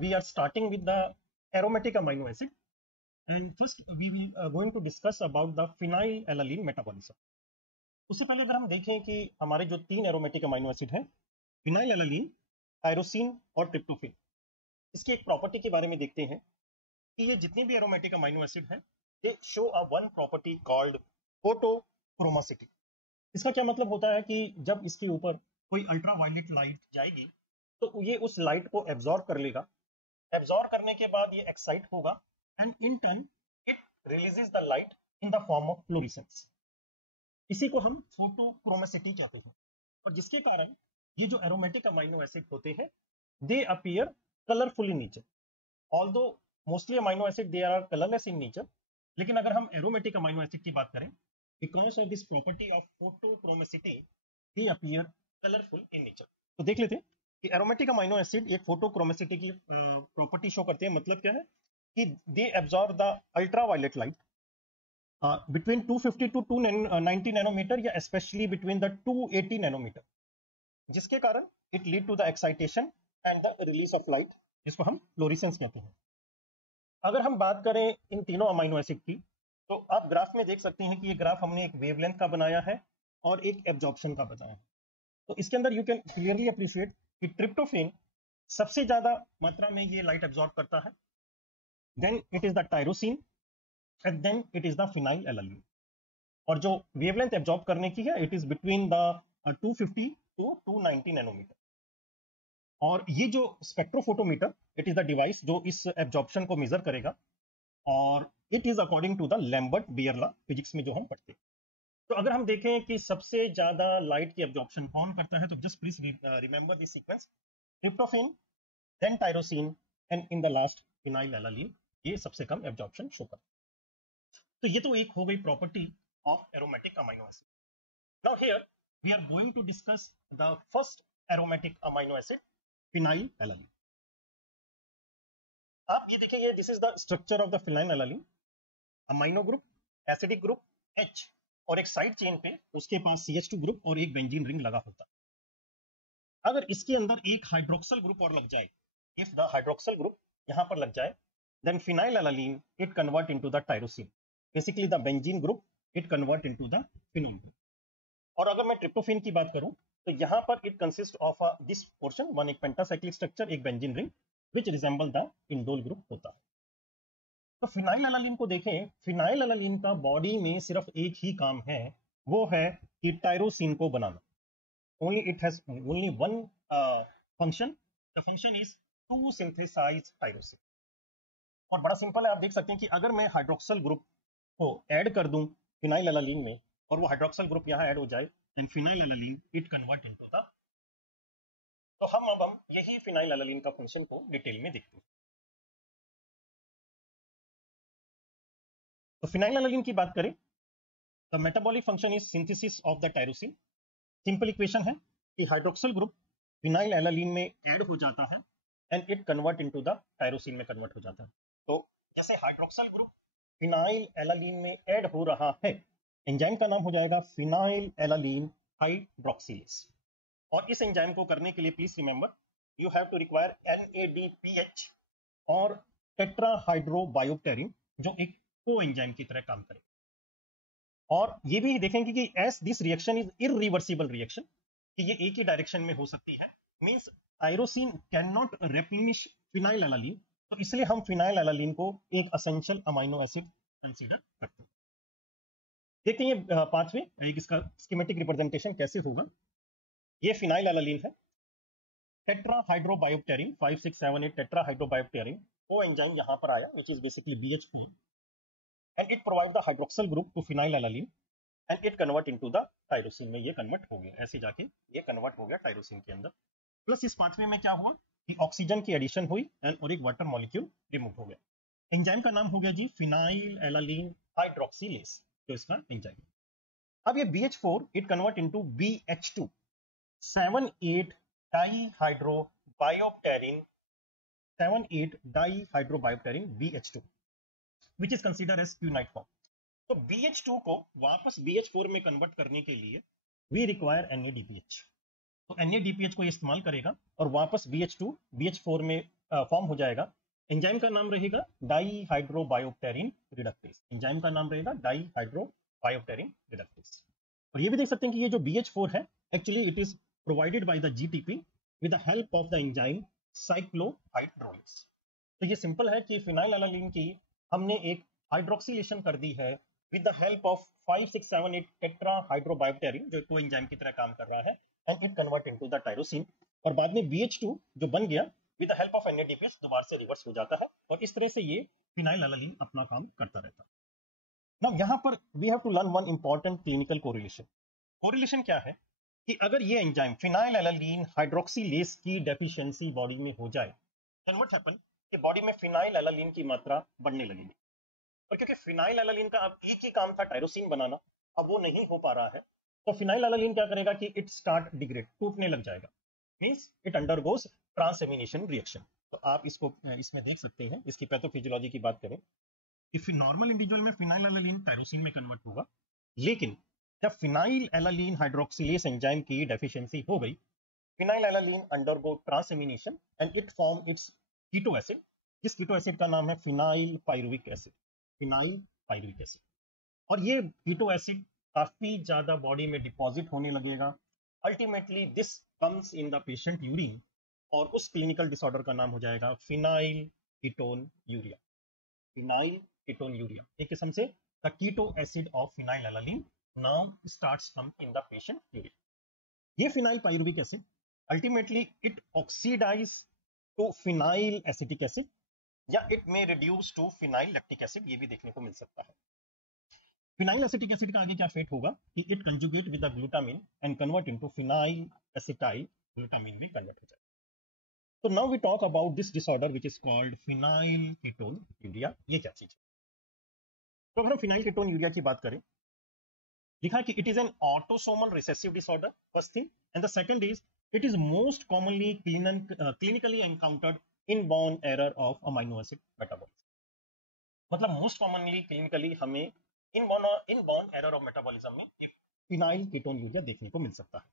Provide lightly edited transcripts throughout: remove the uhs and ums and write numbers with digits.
we are starting with the aromatic amino acid, and first we will going to discuss about the phenylalanine metabolism. उससे पहले अगर हम देखें कि हमारे जो 3 एरोमेटिक अमीनो एसिड हैं, फिनाइलएलानीन, टायरोसिन और ट्रिप्टोफेन, इसकी एक प्रॉपर्टी के बारे में देखते हैं कि ये जितनी भी एरोमेटिक अमीनो एसिड हैं, they show a one property called photochromicity. इसका क्या मतलब होता है कि जब इसके ऊपर कोई अल्ट्रावायलेट लाइट जाएगी तो ये उस लाइट को एब्जॉर्ब कर लेगा। एब्जॉर्ब करने के बाद ये एक्साइट होगा and in turn it releases the light in the form of fluorescence. इसी को हम फोटोक्रोमेसिटी कहते हैं। और जिसके कारण ये जो एरोमेटिक अमीनो एसिड होते हैं, they appear colourful in nature. Although mostly amino acid they are colourless in nature, लेकिन अगर हम एरोमेटिक अमीनो एसिड की बात करें, because of this property of photochromicity they appear colourful in nature. तो देख लेते हैं कि एरोमेटिक अमीनो एसिड एक फोटोक्रोमेसिटी की प्रॉपर्टी शो करते हैं। मतलब क्या है कि they absorb the ultraviolet light between 250 to 290 nanometre या स्पेशली बिटवीन द 280 नैनोमीटर, जिसके कारण it lead to the excitation and the release of light, जिसको हम फ्लोरेसेंस कहते हैं। अगर हम बात करें इन तीनों अमीनो एसिड की, तो आप ग्राफ में देख सकते हैं कि ये ग्राफ हमने एक वेवलेंथ का बनाया है और एक एब्जॉर्प्शन का बनाया है। तो इसके अंदर यू कैन क्लियरली अप्रिशिएट कि ट्रिप्टोफेन सबसे ज्यादा मात्रा में ये लाइट एब्जॉर्ब करता है, then it is the tyrosine and then it is the phenylalanine. और जो वेवलेंथ एब्जॉर्ब करने की है, it is between the 250 to 290 nanometre. और ये जो spectrophotometer, it is the device जो इस एब्जॉर्प्शन को मेजर करेगा, और it is according to the Lambert Beer law, physics में जो हम पढ़ते हैं। तो अगर हम देखें कि सबसे ज्यादा लाइट की एब्जॉर्प्शन कौन करता है, तो just please remember this sequence: tryptophan, then tyrosine and in the last phenylalanine. ये सबसे कम एब्जॉर्प्शन शो करता है। तो ये तो एक हो गई property of aromatic amino acid. Now here we are going to discuss the first aromatic amino acid, phenylalanine. आप ये देखिए, this is the structure of the phenylalanine. Amino group, acidic group H, और एक साइड चेन पे उसके पास CH2 group और एक benzene ring लगा होता है। अगर इसके अंदर एक हाइड्रोक्सल ग्रुप और लग जाए, इफ द हाइड्रोक्सल ग्रुप यहां पर लग जाए, then phenylalanine it convert into the tyrosine. Basically the benzene group it convert into the phenol group. और अगर मैं ट्रिप्टोफेन की बात करूं, तो यहां पर it consist of this portion, one एक पेंटासाइक्लिक स्ट्रक्चर, एक benzene ring which resemble the indole group होता है। तो फिनाइलएलानीन को देखें, फिनाइलएलानीन का बॉडी में सिर्फ एक ही काम है, वो है कि टायरोसिन को बनाना। Only it has only one function, the function is to synthesize tyrosine. और बड़ा सिंपल है, आप देख सकते हैं कि अगर मैं हाइड्रोक्सल ग्रुप को ऐड कर दूं फिनाइलएलानीन में, और वो हाइड्रोक्सल ग्रुप यहां ऐड हो जाए, then phenylalanine it convert into the. तो हम यही फिनाइलएलानीन का फंक्शन को डिटेल में देखते हैं। तो फिनाइलएलानीन की बात करें, the metabolic function is synthesis of the tyrosine. Simple equation है कि हाइड्रोक्सल ग्रुप फिनाइलएलानीन में ऐड हो जाता है and it convert into the tyrosine में कन्वर्ट हो जाता है। तो जैसे हाइड्रोक्सल ग्रुप फिनाइलएलानीन में ऐड हो रहा है, एंजाइम का नाम हो जाएगा फिनाइलएलानीन हाइड्रोक्सिलेज। और इस एंजाइम को करने के लिए please remember, you have to require NADPH और टेट्राहाइड्रोबायोप्टेरिन, जो एक को एंजाइम की तरह काम करे। और ये भी देखेंगे कि as this reaction is irreversible reaction, कि ये एक ही डायरेक्शन में हो सकती है, means tyrosine can not replenish phenylalanine. तो इसलिए हम फिनाइलएलानीन को एक एसेंशियल अमीनो एसिड कंसीडर करते हैं। देखते हैं ये पांचवें, एक इसका स्कीमेटिक रिप्रेजेंटेशन कैसे होगा। ये फिनाइलएलानीन है, टेट्राहाइड्रोबायोप्टेरिन 5678 टेट्राहाइड्रोबायोप्टेरिन को एंजाइम यहां पर आया, which is basically BH4, and it provide the hydroxyl group to phenylalanine and it convert into the tyrosine में ये कन्वर्ट हो गया। ऐसे जाके ये कन्वर्ट हो गया टायरोसिन के अंदर। प्लस इस पांचवें में क्या हुआ कि ऑक्सीजन की एडिशन हुई और एक वाटर मॉलिक्यूल रिमूव हो गया। एंजाइम का नाम हो गया जी फिनाइलएलानीन हाइड्रोक्सिलेज, तो इसका एंजाइम। अब ये BH4 it convert into BH2 7,8 डाइहाइड्रोबायोप्टेरिन 7,8 डाइहाइड्रोबायोप्टेरिन BH2 which is considered as quinite form। तो BH2 को वापस BH4 में कन्वर्ट करने के लिए we require NADPH। तो NADPH को इस्तेमाल करेगा और वापस BH2 BH4 में फॉर्म हो जाएगा, एंजाइम का नाम रहेगा डाईहाइड्रोबायोप्टेरिन रिडक्टेस, एंजाइम का नाम रहेगा डाईहाइड्रोबायोप्टेरिन रिडक्टेस। और ये भी देख सकते हैं कि ये जो BH4 है actually it is provided by the GTP with the help of the enzyme cyclohydrolase. तो ये सिंपल है कि फिनाइलएलानीन की हमने एक हाइड्रोक्सिलेशन कर दी है with the help of 5,6,7,8 tetrahydrobiopterin जो कोएंजाइम की तरह काम कर रहा है, and it convert into the tyrosine, और बाद में BH2 जो बन गया with the help of NADPH दोबारा से रिवर्स हो जाता है, और इस तरह से ये फिनाइलएलानीन अपना काम करता रहता है। नाउ यहाँ पर we have to learn one important clinical correlation. Correlation क्या है कि अगर ये एंजाइम फिनाइलएलानीन हाइड्रोक्सिलेज की डेफिशिएंसी बॉडी में हो जाए, देन व्हाट हैपन कि बॉडी में फिनाइलएलानीन की मात्रा बढ़ने लगेगी। और क्योंकि फिनाइलएलानीन का अब एक ही काम था टायरोसिन बनाना, अब वो नहीं हो पा रहा है, तो फिनाइलएलानीन क्या करेगा कि इट स्टार्ट डिग्रेड, टूटने लग जाएगा, means it undergoes transamination reaction. तो आप इसको इसमें देख सकते हैं, इसकी पैथोफिजियोलॉजी की बात करें कि नॉर्मल इंडिविजुअल में फिनाइलएलानीन टायरोसिन में कन्वर्ट होगा, लेकिन जब फिनाइलएलानीन हाइड्रोक्सिलेज एंजाइम की डेफिशिएंसी हो गई, phenylalanine undergo transamination and it form its keto acid, जिस कीटो एसिड का नाम है phenyl pyruvic acid, phenyl pyruvic acid. और ये कीटो एसिड काफी ज्यादा बॉडी में डिपॉजिट होने लगेगा, ultimately this comes in the patient urine, और उस क्लिनिकल डिसऑर्डर का नाम हो जाएगा phenylketonuria, phenylketonuria, एक किस्म से the keto acid of phenylalanine now starts come in the patient urine. ये phenyl pyruvic acid ultimately it oxidize to phenylacetic acid, या it may reduce to phenyllactic acid, ये भी देखने को मिल सकता है। फिनाइल एसिटिक एसिड का आगे क्या फेट होगा कि it conjugate with the glutamine and convert into phenyl acetyl glutamine में कन्वर्ट हो जाएगा। तो now we talk about this disorder which is called phenylketonuria. ये क्या चीज है? तो अगर हम फिनाइल कीटोन यूरिया की बात करें, लिखा कि it is an autosomal recessive disorder, first thing, and the second is it is most commonly clinically encountered inborn error of amino acid metabolism. मतलब मोस्ट कॉमनली क्लिनिकली हमें इनबॉर्न एरर ऑफ मेटाबॉलिज्म में phenyl ketone urea देखने को मिल सकता है।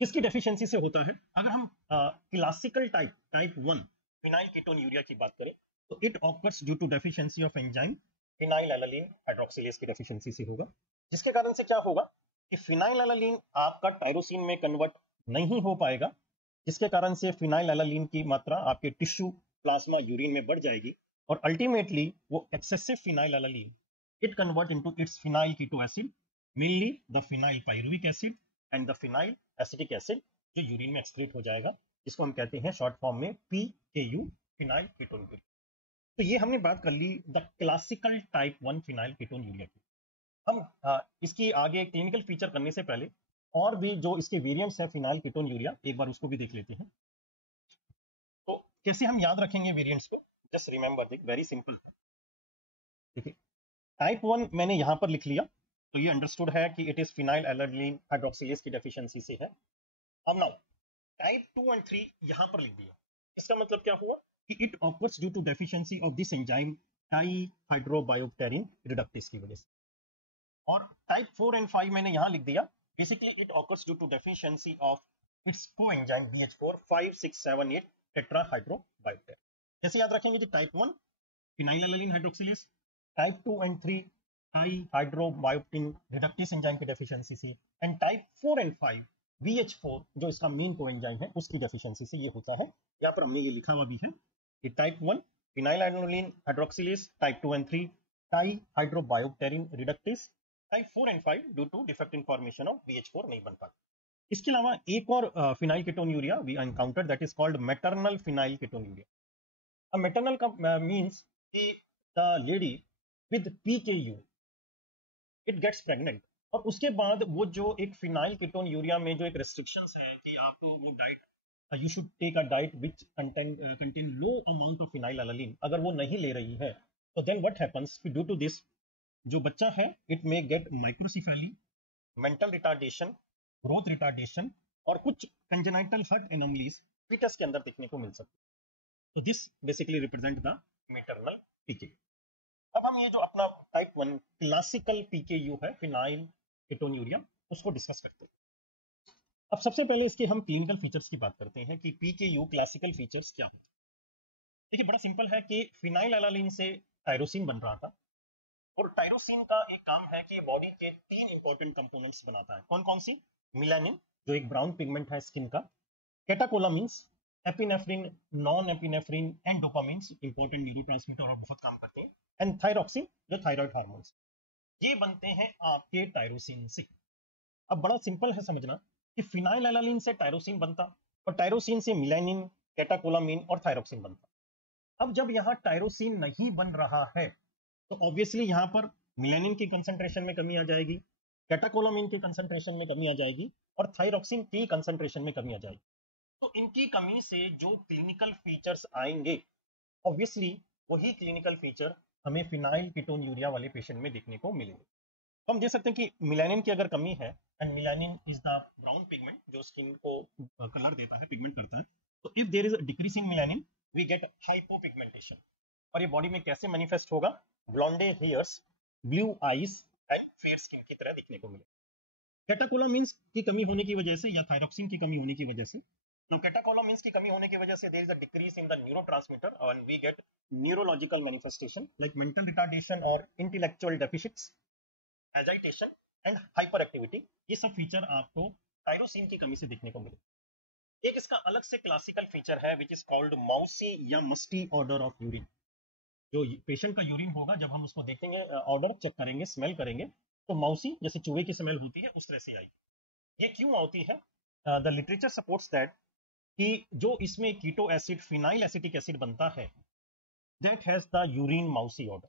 किसकी deficiency से होता है? अगर हम classical type 1 phenylketonuria की बात करें, तो it occurs due to deficiency of enzyme phenylalanine hydroxylase की डेफिशिएंसी से होगा, जिसके कारण से क्या होगा कि फिनाइलएलानीन आपका टायरोसिन में कन्वर्ट नहीं हो पाएगा, जिसके कारण से फिनाइलएलानीन की मात्रा आपके टिश्यू, प्लाज्मा, यूरिन में बढ़ जाएगी, और अल्टीमेटली वो excessive phenylalanine it convert into its phenyl keto acid, mainly the phenyl pyruvic acid and the phenylacetic acid, जो यूरिन में एक्सक्रीट हो जाएगा, जिसको हम कहते हैं शॉर्ट फॉर्म में PKU, फिनाइल कीटोन यूरिया। तो ये हमने बात कर ली the classical type 1 phenylketonuria की। हम इसकी आगे क्लिनिकल फीचर करने से पहले और भी जो इसके वेरिएंट्स हैं फिनाइल कीटोन यूरिया, एक बार उसको भी देख लेते हैं। तो कैसे हम याद रखेंगे वेरिएंट्स को? Just remember, this very simple. देखिए, टाइप 1 मैंने यहां पर लिख लिया, तो ये अंडरस्टूड है कि इट इज फिनाइलएलानीन हाइड्रोक्सिलेज की डेफिशिएंसी से है। अब नाउ टाइप 2 एंड 3 यहां पर लिख दिया, इसका मतलब क्या हुआ कि it occurs due to deficiency of this enzyme dihydrobiopterin reductase की वजह से। और टाइप 4 एंड 5 मैंने यहां लिख दिया, basically it occurs due to deficiency of its coenzyme BH4 5, 6, 7, 8 tetrahydrobiopterin. कैसे याद रखेंगे जी? Type 1 phenylalanine hydroxylase, type 2 and 3 dihydrobiopterin reductase enzyme की डेफिशिएंसी से, एंड टाइप 4 एंड 5 BH4 जो इसका मेन कोएंजाइम है उसकी डेफिशिएंसी से ये होता है। यहाँ पर हमने ये लिखा हुआ भी है कि type 1 phenylalanine hydroxylase, type 2 and 3 dihydrobiopterin reductase, type 4 and 5 due to defect in formation of BH4 नहीं बन पाता। इसके अलावा एक और phenylketonuria we encountered, that is called maternal phenylketonuria. अब मैटरनल का मींस कि the lady with PKU it gets pregnant, और उसके बाद वो जो एक फिनाइल कीटोन यूरिया में जो एक रेस्ट्रिक्शंस है कि आपको वो diet you should take a diet which contain low amount of phenylalanine, अगर वो नहीं ले रही है तो देन व्हाट हैपेंस कि ड्यू टू दिस जो बच्चा है it may get microcephaly, mental retardation, growth retardation, और कुछ कंजेनाइटल हार्ट एनोमलीज फीटस के अंदर देखने को मिल सकती है। तो this basically represent the maternal PKU। अब हम ये जो अपना टाइप 1 क्लासिकल PKU है फिनाइल कीटोन यूरिया, उसको डिस्कस करते हैं। अब सबसे पहले इसके हम क्लिनिकल फीचर्स की बात करते हैं कि PKU क्लासिकल फीचर्स क्या होते हैं। देखिए बड़ा सिंपल है कि फिनाइल एलानिन से टायरोसिन बन रहा था, और टायरोसिन का एक काम है कि बॉडी के 3 इंपॉर्टेंट कंपोनेंट्स बनाता है। कौन कौन सी? मिलानिन, जो एक ब्राउन पिगमेंट है स्किन का, catecholamines, epinephrine, non epinephrine and dopamines, important neurotransmitter और बहुत काम करते हैं, एंड थायरॉक्सिन, जो थायराइड हार्मोन्स। ये बनते हैं आपके टायरोसिन से। अब बड़ा सिंपल है समझना कि फिनाइल एलानिन से टायरोसिन बनता, और टायरोसिन से मिलानिन, कैटाकोलामिन और थायरॉक्सिन बनता। अब जब यहाँ टायरोसिन नहीं बन रहा है तो ऑब्वियसली यहाँ पर मिलानिन की कंसंट्रेशन में कमी आ जाएगी, कैटाकोलामिन की कंसंट्रेशन में कमी आ जाएगी, और थायरॉक्सिन की कंसंट्रेशन में कमी आ जाएगी। तो इनकी कमी से जो क्लिनिकल फीचर्स आएंगे, ऑब्वियसली वही क्लिनिकल फीचर हमें फिनाइल कीटोन यूरिया वाले पेशेंट में देखने को मिलेंगे। तो हम देख सकते हैं कि मिलानिन की अगर कमी है, and melanin is the brown pigment जो स्किन को कलर देता है, पिगमेंट करता है, तो if there is decrease in melanin we get hypopigmentation. और ये बॉडी में कैसे मैनिफेस्ट होगा? Blonde hairs, blue eyes and fair skin की तरह दिखने को मिले। कैटाकोलामिन्स की कमी होने की वजह से या थायरॉक्सिन की कमी होने की वजह से, now कैटाकोलामिन्स की कमी होने की वजह से there is a decrease in the neurotransmitter and we get neurological manifestation like mental retardation or intellectual deficits, agitation and hyper activity. ये सब फीचर आपको टायरोसिन की कमी से देखने को मिले। एक इसका अलग से क्लासिकल फीचर है विच इज कॉल्ड माउसी या मस्टी ऑर्डर ऑफ यूरिन। जो पेशेंट का यूरिन होगा, जब हम उसको देखेंगे, ऑर्डर चेक करेंगे, स्मेल करेंगे, तो माउसी जैसे चूहे की स्मेल होती है उस तरह से आएगी। ये क्यों आती है? द लिटरेचर सपोर्ट्स दैट कि जो इसमें keto acid, phenylacetic acid बनता है, that has the urine mousy odour.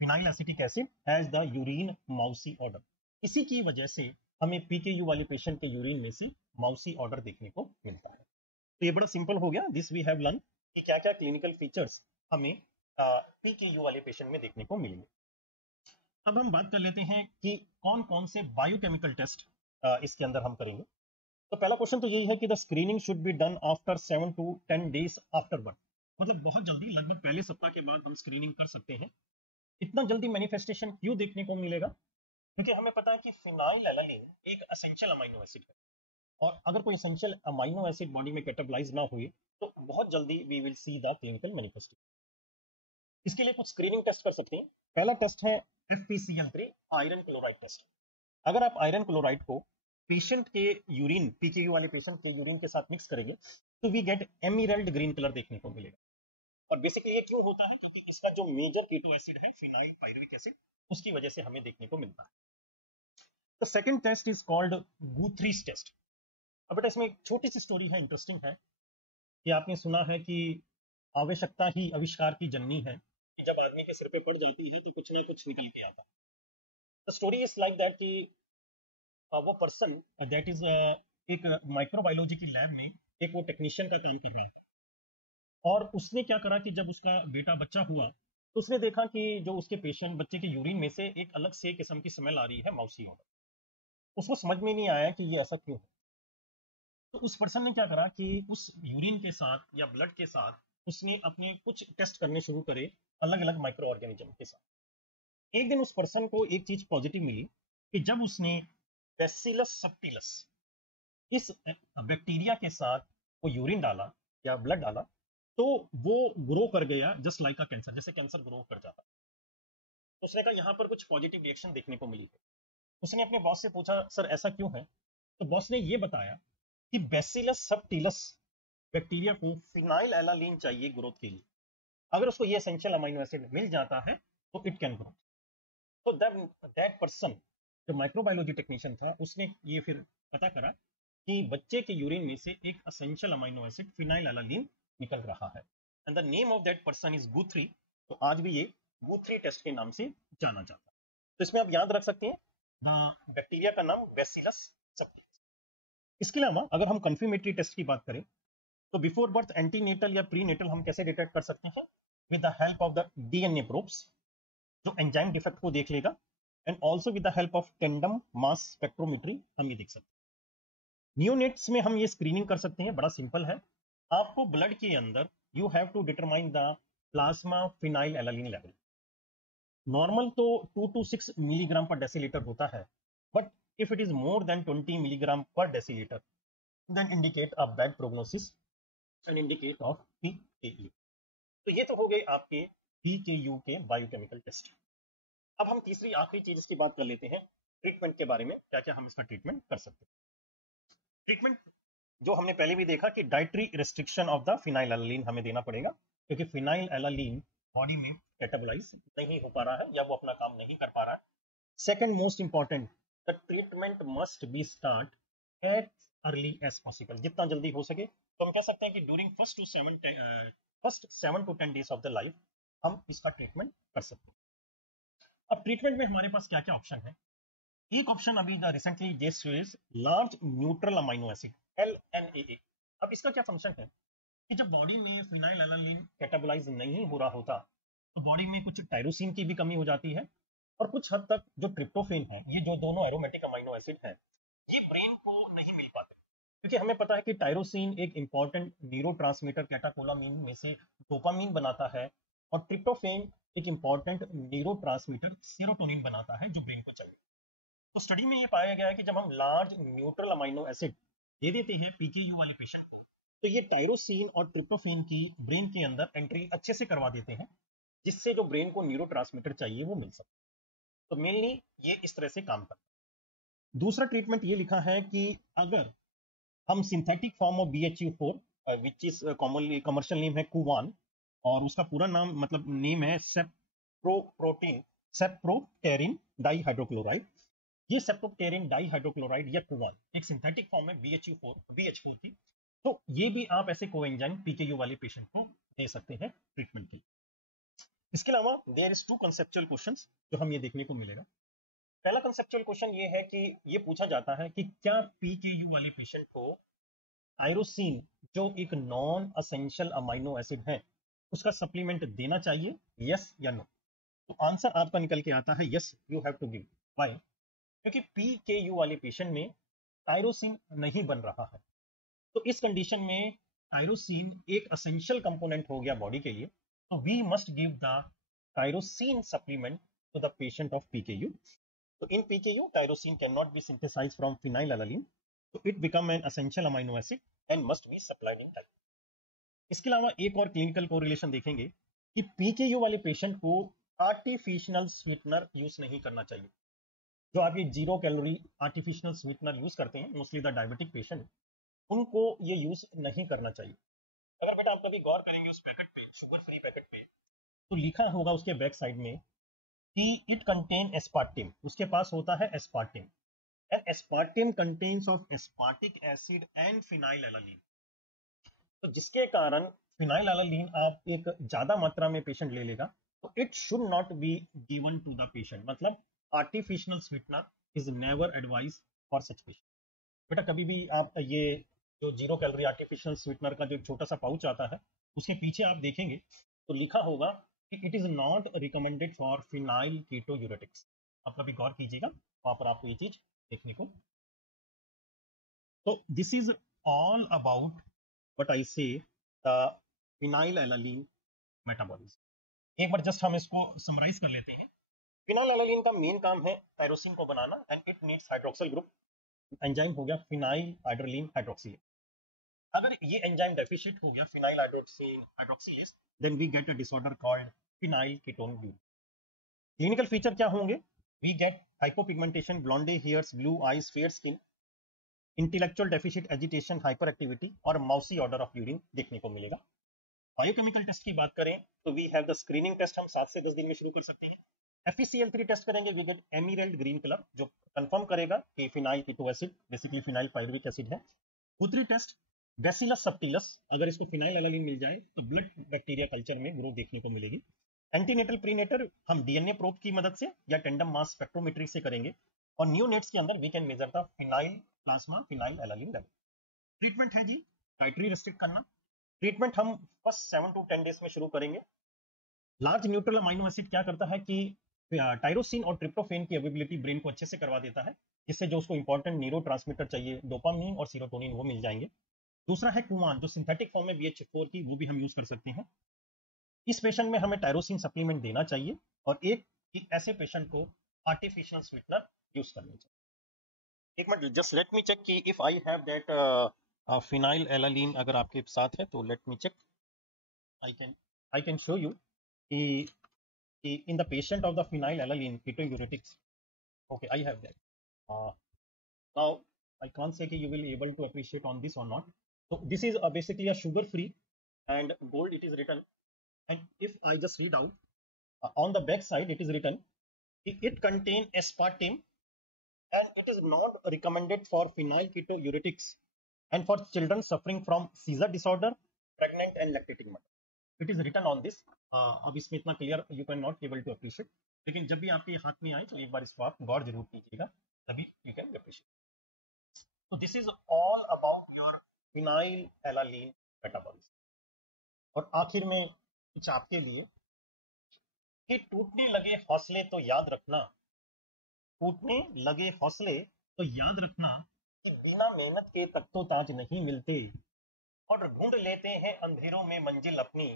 Phenylacetic acid has the urine mousy odour. इसी की वजह से हमें पीकेयू वाले पेशेंट के यूरिन में से माउसी ऑर्डर देखने को मिलता है। तो ये बड़ा सिंपल हो गया, दिस वी हैव लर्न कि क्या क्या क्लिनिकल फीचर्स हमें पीकेयू वाले पेशेंट में देखने को मिलेंगे। अब हम बात कर लेते हैं कि कौन कौन से बायोकेमिकल टेस्ट इसके अंदर हम करेंगे। तो पहला क्वेश्चन तो यही है कि the screening should be done after 7 to 10 days after birth. मतलब बहुत जल्दी, लगभग पहले सप्ताह के बाद हम स्क्रीनिंग कर सकते हैं। इतना जल्दी मैनिफेस्टेशन क्यों देखने को मिलेगा? क्योंकि हमें पता है कि फिनाइल एलानिन एक एसेंशियल अमाइनो एसिड है, और अगर कोई एसेंशियल अमाइनो एसिड बॉडी में कैटाबलाइज ना हुए तो बहुत जल्दी we will see the clinical manifestation. इसके लिए कुछ स्क्रीनिंग टेस्ट कर सकते हैं। पहला टेस्ट है FpCl3 आयरन क्लोराइड टेस्ट। अगर आप आयरन क्लोराइड को पेशेंट के यूरिन, पीकेयू वाले पेशेंट के यूरिन के साथ मिक्स करेंगे तो we get emerald green colour देखने को मिलेगा। और बेसिकली ये क्यों होता है? क्योंकि इसका जो मेजर कीटो एसिड है फिनाइल पायरुविक एसिड, उसकी वजह से हमें देखने को मिलता है। The second test is called Guthrie's test. अब बेटा इसमें एक छोटी सी स्टोरी है, इंटरेस्टिंग है, कि आपने सुना है कि आवश्यकता ही आविष्कार की जननी है, कि जब आदमी के सिर पे पड़ जाती है तो कुछ ना कुछ निकल के आता है। The story is like that कि वो पर्सन दैट इज एक माइक्रोबायोलॉजी की लैब में एक वो टेक्नीशियन का काम कर रहा था, और उसने क्या करा कि जब उसका बेटा बच्चा हुआ तो उसने देखा कि जो उसके पेशेंट बच्चे के यूरिन में से एक अलग से किस्म की स्मेल आ रही है, माउसी ऑर्डर। उसको समझ में नहीं आया कि ये ऐसा क्यों है। तो उस पर्सन ने क्या करा कि उस यूरिन के साथ या ब्लड के साथ उसने अपने कुछ टेस्ट करने शुरू करे अलग अलग माइक्रो ऑर्गेनिज्म के साथ। एक दिन उस पर्सन को एक चीज पॉजिटिव मिली कि जब उसने बैसिलस सबटिलस, इस बैक्टीरिया के साथ वो यूरिन डाला या ब्लड डाला, तो वो ग्रो कर गया जस्ट लाइक अ कैंसर, जैसे कैंसर ग्रो कर जाता। तो उसने कहा यहाँ पर कुछ पॉजिटिव रिएक्शन देखने को मिली है। उसने अपने बॉस से पूछा, सर ऐसा क्यों है? तो बॉस ने ये बताया कि बैसिलस सबटिलस बैक्टीरिया को फिनाइल एलानिन चाहिए ग्रोथ के लिए। अगर उसको ये एसेंशियल अमाइनो एसिड मिल जाता है तो इट कैन ग्रो। तो दैट पर्सन, जो माइक्रोबायोलॉजी टेक्नीशियन था, उसने ये फिर पता करा कि बच्चे के यूरिन में से एक essential amino acid phenyl alanine निकल रहा है, and the name of that person is गुथरी। तो आज भी ये गुथरी टेस्ट के नाम से जाना जाता है। तो इसमें आप याद रख सकते हैं बैक्टीरिया का नाम बैसिलस सबटिलस। इसके अलावा अगर हम कंफर्मेटरी टेस्ट की बात करें तो बिफोर बर्थ एंटीनेटल या प्रीनेटल हम कैसे डिटेक्ट कर सकते हैं? With the help of the DNA probes, जो एंजाइम डिफेक्ट को देख लेगा, and also with the help of tandem mass spectrometry हम ये देख सकते हैं। नियोनेट्स में हम ये स्क्रीनिंग कर सकते हैं, बड़ा सिंपल है। आपको ब्लड के अंदर you have to determine the plasma phenylalanine level. Normal तो 2 to 6 मिलीग्राम पर डेसीलीटर होता है, but if it is more than 20 milligram per decilitre then indicate a bad prognosis and indicate of PKU। तो ये तो हो गए आपके PKU के बायोकेमिकल टेस्ट। अब हम तीसरी आखिरी चीज इसकी बात कर लेते हैं, ट्रीटमेंट के बारे में, क्या क्या हम इसका ट्रीटमेंट कर सकते हैं। ट्रीटमेंट जो हमने पहले भी देखा कि dietary restriction of the phenylalanine हमें देना पड़ेगा, क्योंकि फिनाइलएलानीन बॉडी में कैटाबोलाइज नहीं हो पा रहा है या वो अपना काम नहीं कर पा रहा है। Second most important, the treatment must be start as early as possible, जितना जल्दी हो सके। तो हम कह सकते हैं कि during first 7 to 10 days of the life हम इसका ट्रीटमेंट कर सकते हैं। अब ट्रीटमेंट में हमारे पास क्या क्या ऑप्शन है। एक ऑप्शन अभी recently just is large neutral amino acid LNAA। अब इसका क्या फंक्शन है कि जब बॉडी में फिनाइलएलानीन कैटाबोलाइज नहीं हो रहा होता तो बॉडी में कुछ टायरोसिन की भी कमी हो जाती है, और कुछ हद तक जो ट्रिप्टोफेन है, ये जो दोनों एरोमेटिक अमाइनो एसिड हैं, ये ब्रेन को नहीं मिल पाते, क्योंकि हमें पता है कि टायरोसिन एक इंपॉर्टेंट न्यूरोट्रांसमीटर कैटाकोलामीन में से डोपामीन बनाता है, और ट्रिप्टोफेन एक इंपॉर्टेंट न्यूरोट्रांसमीटर सेरोटोनिन बनाता है जो ब्रेन को चाहिए। तो स्टडी में ये पाया गया है कि जब हम लार्ज न्यूट्रल अमाइनो एसिड दे देते हैं PKU वाले पेशेंट को, तो ये टायरोसिन और ट्रिप्टोफेन की ब्रेन के अंदर एंट्री अच्छे से करवा देते हैं, जिससे जो ब्रेन को न्यूरोट्रांसमीटर चाहिए वो मिल सके। तो मेनली ये इस तरह से काम करता है। दूसरा ट्रीटमेंट ये लिखा है कि अगर हम synthetic form of BHU4 which is commonly commercial name है कुवान, और उसका पूरा नाम मतलब नेम है सेप्रोटेरिन डाइहाइड्रोक्लोराइड। ये सेप्रोटेरिन डाइहाइड्रोक्लोराइड या कुवान एक सिंथेटिक फॉर्म है BH4 की। तो ये भी आप ऐसे कोएंजाइम PKU वाले पेशेंट को दे सकते हैं ट्रीटमेंट के लिए। इसके अलावा देयर इज 2 कंसेप्चुअल क्वेश्चंस जो हम ये देखने को मिलेगा। पहला कंसेप्चुअल क्वेश्चन ये है कि ये पूछा जाता है कि क्या PKU वाले पेशेंट को टायरोसिन जो एक नॉन असेंशियल अमाइनो एसिड है उसका सप्लीमेंट देना चाहिए, यस या नो। तो आंसर आपका निकल के आता है yes, you have to give. Why? क्योंकि PKU वाले पेशेंट में टायरोसिन नहीं बन रहा है, तो इस कंडीशन में टायरोसिन एक असेंशियल कंपोनेंट हो गया बॉडी के लिए, तो we must give the tyrosine supplement to the patient of PKU। So in PKU, tyrosine cannot be synthesized from phenylalanine, so it become an essential amino acid and must be supplied in time. इसके अलावा एक और clinical correlation देखेंगे कि PKU वाले patient को artificial sweetener use नहीं करना चाहिए। जो आप ये 0 कैलोरी आर्टिफिशियल स्वीटनर यूज करते हैं, मोस्टली द डायबिटिक पेशेंट, उनको ये यूज नहीं करना चाहिए। अगर बेटा आप कभी गौर करेंगे उस पैकेट पे, शुगर फ्री पैकेट पे, तो लिखा होगा उसके बैक साइड में कि इट कंटेन एस्पार्टिम, उसके पास होता है aspartame, and aspartame contains of aspartic acid and phenylalanine. तो जिसके कारण फिनाइलएलानीन आप एक ज्यादा मात्रा में पेशेंट ले लेगा, तो it should not be given to the patient, मतलब artificial sweetener is never advise for such patient. बेटा कभी भी आप ये जो 0 कैलोरी आर्टिफिशियल स्वीटनर का जो एक छोटा सा पाउच आता है, उसके पीछे आप देखेंगे तो लिखा होगा कि it is not recommended for phenylketonurics. आप कभी गौर कीजिएगा, वहां पर आपको ये चीज देखने को। तो this is all about what I से द फिनाइलएलानीन मेटाबॉलिज्म। एक बार जस्ट हम इसको समराइज कर लेते हैं। फिनाइलएलानीन का मेन काम है टायरोसिन को बनाना, and it needs hydroxyl group. Enzyme हो गया फिनाइल हाइड्रोलिन हाइड्रोक्सिलेज। अगर ये एंजाइम डेफिशिएंट हो गया phenyl hydroxylase, then we get a disorder called phenylketonuria. Clinical feature क्या होंगे? We get hypopigmentation, blonde hairs, blue eyes, fair skin, intellectual deficient, agitation, hyper activity और mousy order of urine देखने को मिलेगा। Biochemical test की बात करें तो we have the screening test, हम 7 से 10 दिन में शुरू कर सकते हैं। FeCl3 टेस्ट करेंगे, we get emerald green colour जो कंफर्म करेगा कि phenyl keto acid basically phenyl pyruvic acid है। O3 टेस्ट बैसिलस सबटिलस, अगर इसको फिनाइलएलानीन मिल जाए तो ब्लड बैक्टीरिया कल्चर में ग्रोथ देखने को मिलेगी। एंटीनेटल प्रीनेटर हम DNA प्रोब की मदद से या टेंडम मास स्पेक्ट्रोमेट्री से करेंगे, और न्यूनेट्स के अंदर we can measure the phenyl plasma phenylalanine level. Treatment है जी डाइटरी रेस्ट्रिक्ट करना। ट्रीटमेंट हम फर्स्ट 7 to 10 डेज में शुरू करेंगे। लार्ज न्यूट्रल अमाइनो एसिड क्या करता है कि टायरोसिन और ट्रिप्टोफेन की अवेलेबिलिटी ब्रेन को अच्छे से करवा देता है, जिससे जो उसको इंपॉर्टेंट न्यूरोट्रांसमीटर चाहिए डोपामीन और सीरोटोनिन वो मिल जाएंगे। दूसरा है कुमान, जो सिंथेटिक फॉर्म है BH4 की, वो भी हम यूज कर सकते हैं। इस पेशेंट में हमें टायरोसिन सप्लीमेंट देना चाहिए, और एक ऐसे पेशेंट को आर्टिफिशियल स्वीटनर यूज करना चाहिए। एक minute, just let me check कि if I have that phenylalanine अगर आपके साथ है तो let me check, I can I can show you in the patient of the phenylalanine ketouretics. Okay, I have that. Now I can't say that you will be able to appreciate on this or not. So this is basically a sugar free, and gold it is written. And if I just read out on the back side, it is written it contains aspartame and it is not recommended for phenylketouretics and for children suffering from seizure disorder, pregnant and lactating mother. It is written on this. अब इसमें इतना clear you can not able to appreciate, लेकिन जब भी आपके हाथ में आए तो एक बार इसको आप गौर जरूर कीजिएगा, तभी यू कैन अप्रिशिएट. तो this is all about your phenylalanine metabolism. और आखिर में कुछ आपके लिए कि टूटने लगे हौसले तो याद रखना, टूटने लगे हौसले तो याद रखना कि बिना मेहनत के तख्तोताज नहीं मिलते और ढूंढ लेते हैं अंधेरों में मंजिल अपनी,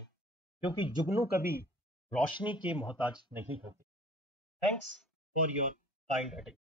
क्योंकि जुगनू कभी रोशनी के मोहताज नहीं होते. Thanks for your kind attention.